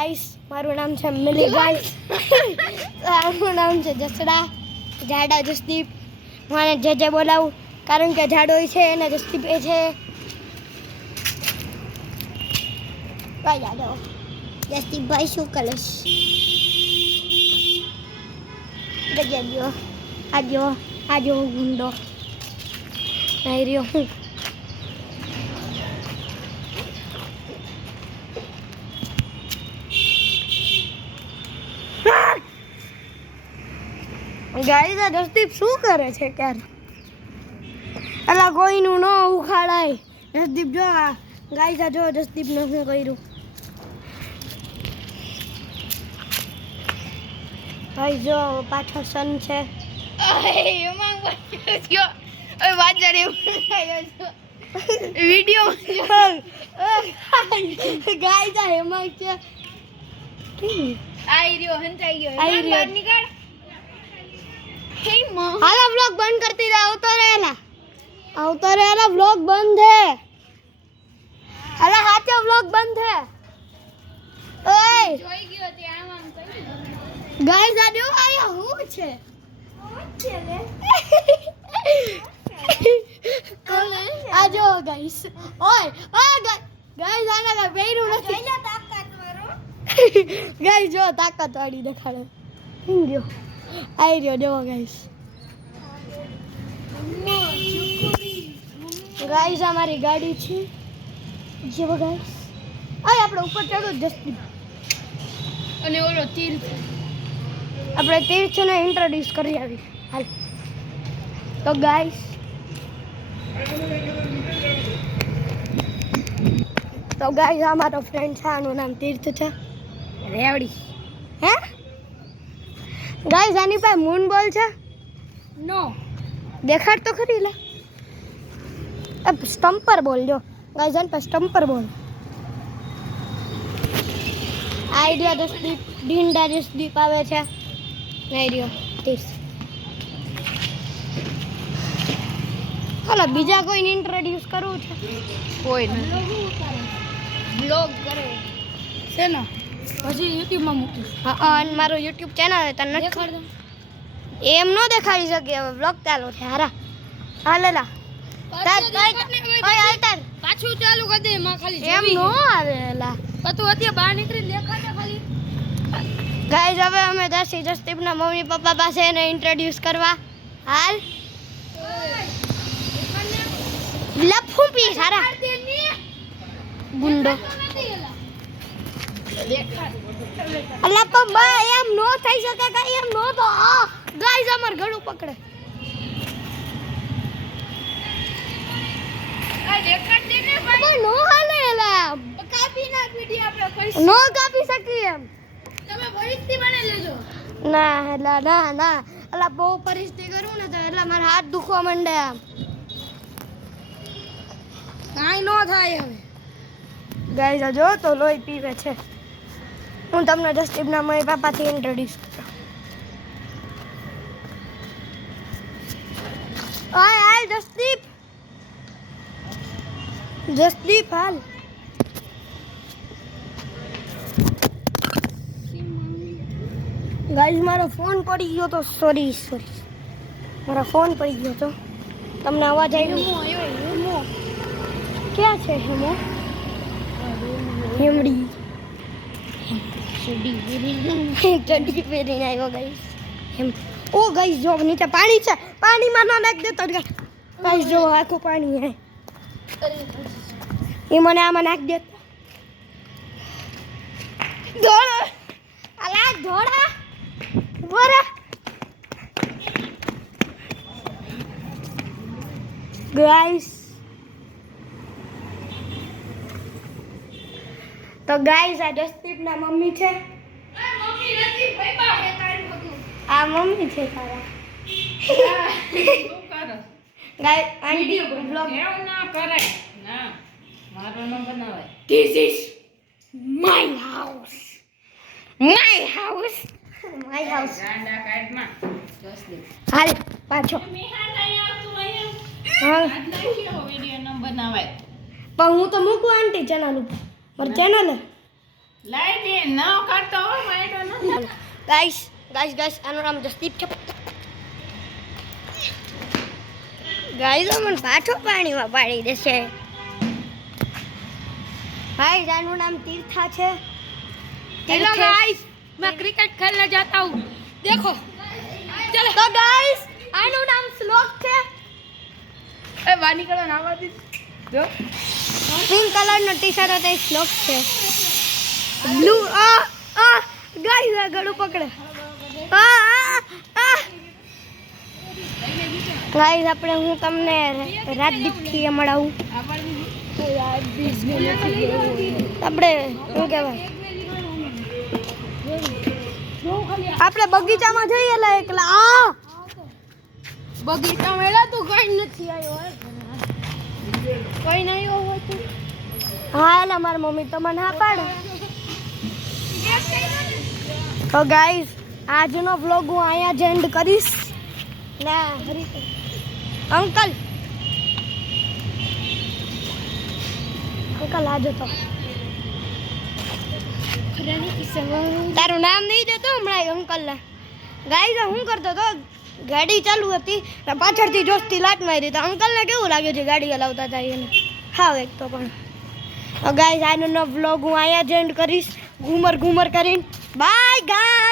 Guys, મારું નામ છે મિલી ગાઈસ. મારું નામ છે જસડા જાડા જસદીપ. મને જે બોલાવું કારણ કે જાડો છે એને જસદીપ એ છે. કઈ જાડો જસદીપભાઈ શું કલશ ગજ્યો આજો ગુંડો નહીં રહ્યો હું. ગાઈસ આ જસદીપ શું કરે છે ક્યારે અલા કોઈનું ન ઉખાડાય. જસદીપ જો આ ગાઈસ આ જો જસદીપ ને શું કર્યું. ભાઈ જો પાછો સન છે. વિડીયો ગાઈસ આ હેમાંગ છે. આઈ રહ્યો હંતાઈ ગયો બહાર નીકળ. હાલો વ્લોગ બંધ કરતી જા. આવતો રહેલા વ્લોગ બંધ હે. હાલા સાચો વ્લોગ બંધ હે. ઓય જોઈ ગયો તે આમ આમ કરી ગાઈસ આ જો આયા હું છે. આ જો ગાઈસ ઓય ગાઈસ આના બેરું નથી. જોઈ લે તાકાત મારો. ગાઈસ જો તાકાત વાળી દેખાડે. હું ગયો આઈ રહ્યો દેવો ગાઈસ. ગાઈસ અમારી ગાડી છે જેવો ગાઈસ. આય આપણે ઉપર ચડો જસ્તી. અને ઓલો તીર્થ આપણે તીર્થને ઇન્ટ્રોડ્યુસ કરી આવી. હાલ તો ગાઈસ આ મારો ફ્રેન્ડ છે. આનું નામ તીર્થ છે. રેવડી હે ગાઈસ આની પાસે મૂન બોલ છે. નો દેખાડ તો ખરી લે. સ્ટમ્પર બોલ જો ગાઈસ આની પાસે સ્ટમ્પર બોલ. આઈડિયા જસદીપ ડીંડા જસદીપ આવે છે. નહીં રહ્યો તીર્થ. હાલો બીજા કોઈને ઇન્ટ્રોડ્યુસ કરવું છે. કોઈ નહીં બ્લોગ કરે છે ને પછી યુટ્યુબમાં મૂકીશ. હા અને મારું યુટ્યુબ ચેનલ છે તને નથી ખબર. એમ ન દેખાડી શકે. હવે બ્લોગ ચાલુ છે. હારા હાલેલા પાછું ચાલુ કરી દે માં ખાલી એમ નો આવેલા. તું અત્યારે બહાર નીકળી દેખાડે ખાલી. ગાઈસ હવે અમે દસી જસદીપના મમ્મી પપ્પા પાસે એને ઇન્ટ્રોડ્યુસ કરવા. હાલ લફુપી સારા ગુંડો. અલ્લા પણ બા એમ નો થઈ શકે કે એમ નો તો ગાઈસ અમાર ઘડું પકડે. પણ નો હાલે એલા કાપી નાખ વિડિયો આપણે કરીશું. નો કાપી શકી એમ. તમે ફરીથી બનાવી લેજો. ના એલા ના અલા બહુ પરિસ્થિતિ કરું ને તો એટલે મારા હાથ દુખવા માંડે આમ. કાઈ નો થાય હવે. ગાઈસ આ જો તો લોહી પીવે છે. હું તમને જસદીપના મમ્મી પપ્પાથી ઇન્ટ્રોડ્યુસ કરું. ઓય હાલ જસદીપ હાલ. ગાઈસ મારો ફોન પડી ગયો તો સોરી મારો ફોન પડી ગયો તો તમને અવાજ આવ્યો. ક્યાં છે હેમો હેમડી ચડ્ડી પહેરીને આવ્યો ગાઈસ. ઓ ગાઈસ જો નીચે પાણી છે. પાણીમાં ના નાખ દેતો ગાઈસ જો આખું પાણી હે. એ મને આમાં નાખ દે. ધોળા બોરા ગાઈસ. તો ગાઈસ આ જસદીપના મમ્મી છે. મમ્મી નથી પપ્પા હે તારી બધું. આ મમ્મી છે તારા. શું કરો? ગાઈસ આંટી બ્લોગ એવું ના કરાય. ના મારો ન બનાવાય. This is my house. My house. ગાંડા કાઢમાં જસદીપ. હાલ પાછો. હા વિડિયો ન બનાવાય. પણ હું તો મૂકું આંટી ચેનલ ઉપર. મારી ચેનલ હે લાઈટ એ ન કરતો હો માઈડો ન ગાઈસ આનું નામ જસદીપ છે ગાઈસ અમને પાછો પાણીમાં પાડી દેશે गाइस आनु नाम तीर्था છે हेलो गाइस मैं क्रिकेट खेलने जाता हूँ देखो चलो तो गाइस आनु नाम श्लोक છે ए वानी कलर नावा दी जो પિંક કલર નો ટી-શર્ટ હતો એ શ્લોક છે બ્લુ ગાઈસ આ ગળું પકડે ગાઈસ આપણે હું તમને રાજદીપ થી મળાવું આપણે શું કહેવાય આપણે બગીચામાં જઈએ લા એકલા બગીચામાં એલા તું કઈ નથી આવ્યો કઈ નહીં આવ્યો હોય તું હા એલા મારી મમ્મી તો મને હા પાડે તો ગાઈસ આજનો વ્લોગ હું અહીંયા જ એન્ડ કરીશ ના અંકલ આજો તો તારું નામ નહીં દેતો હમણાં અંકલ ને ગાઈસ હું કરતો તો ગાડી ચાલુ હતી પાછળથી જોશથી લાટ મારી તો અંકલને કેવું લાગ્યું છે ગાડી હલાવતા હતા એને હાવ એક તો પણ ગાઈસ આજનો વ્લોગ હું અહીંયા જ એન્ડ કરીશ ઘુમર કરીને બાય ગાઈસ